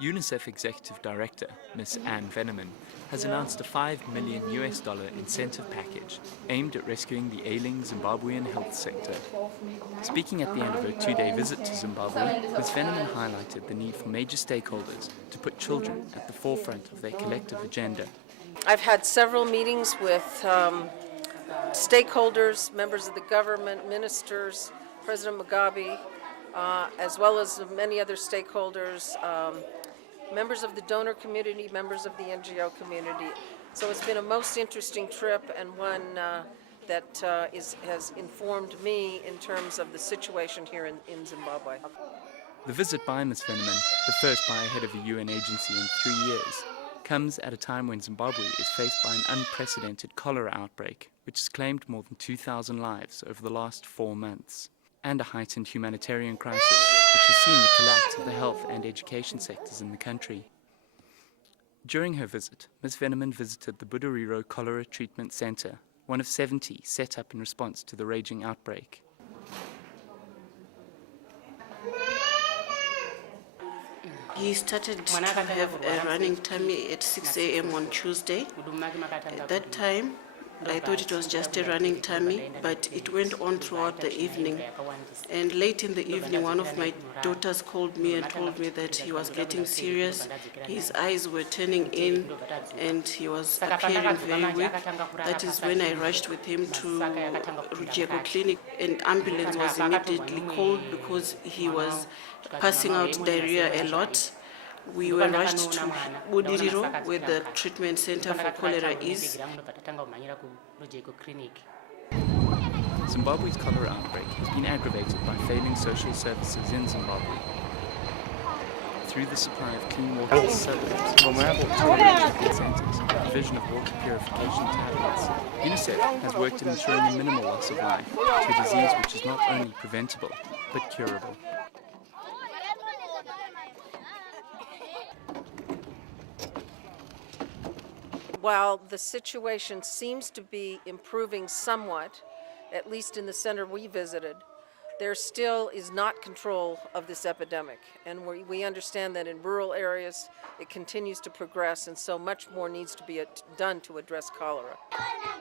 UNICEF Executive Director, Ms. Anne Veneman, has announced a $5 million incentive package aimed at rescuing the ailing Zimbabwean health sector. Speaking at the end of her two-day visit to Zimbabwe, Ms. Veneman highlighted the need for major stakeholders to put children at the forefront of their collective agenda. I've had several meetings with stakeholders, members of the government, ministers, President Mugabe, as well as many other stakeholders, members of the donor community, members of the NGO community. So it's been a most interesting trip, and one that has informed me in terms of the situation here in Zimbabwe. The visit by Ms. Veneman, the first by a head of a UN agency in 3 years, comes at a time when Zimbabwe is faced by an unprecedented cholera outbreak, which has claimed more than 2,000 lives over the last 4 months, and a heightened humanitarian crisis, which has seen the collapse of the health and education sectors in the country. During her visit, Ms. Veneman visited the Budariro Cholera Treatment Centre, one of 70 set up in response to the raging outbreak. He started to have a running tummy at 6 a.m. on Tuesday. At that time, I thought it was just a running tummy, but it went on throughout the evening. And late in the evening, one of my daughters called me and told me that he was getting serious. His eyes were turning in and he was appearing very weak. That is when I rushed with him to Rugeko Clinic. An ambulance was immediately called because he was passing out diarrhea a lot. We were rushed to Budiriro, where the treatment center for cholera is. Zimbabwe's cholera outbreak has been aggravated by failing social services in Zimbabwe. Through the supply of clean water to suburbs, treatment centers, provision of water purification tablets, UNICEF has worked in ensuring a minimal loss of life to a disease which is not only preventable, but curable. While the situation seems to be improving somewhat, at least in the center we visited, there still is not control of this epidemic. And we understand that in rural areas it continues to progress, and so much more needs to be done to address cholera.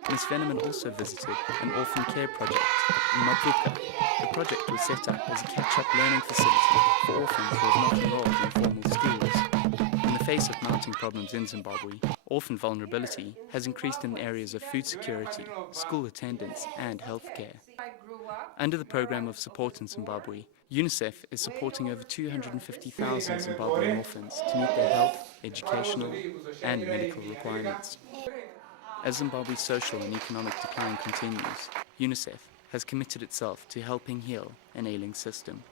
Ms. Veneman also visited an orphan care project in Maputo. The project was set up as a catch-up learning facility for orphans who have not enrolled in formal schools. In the face of mounting problems in Zimbabwe, orphan vulnerability has increased in the areas of food security, school attendance, and healthcare. Under the program of support in Zimbabwe, UNICEF is supporting over 250,000 Zimbabwean orphans to meet their health, educational, and medical requirements. As Zimbabwe's social and economic decline continues, UNICEF has committed itself to helping heal an ailing system.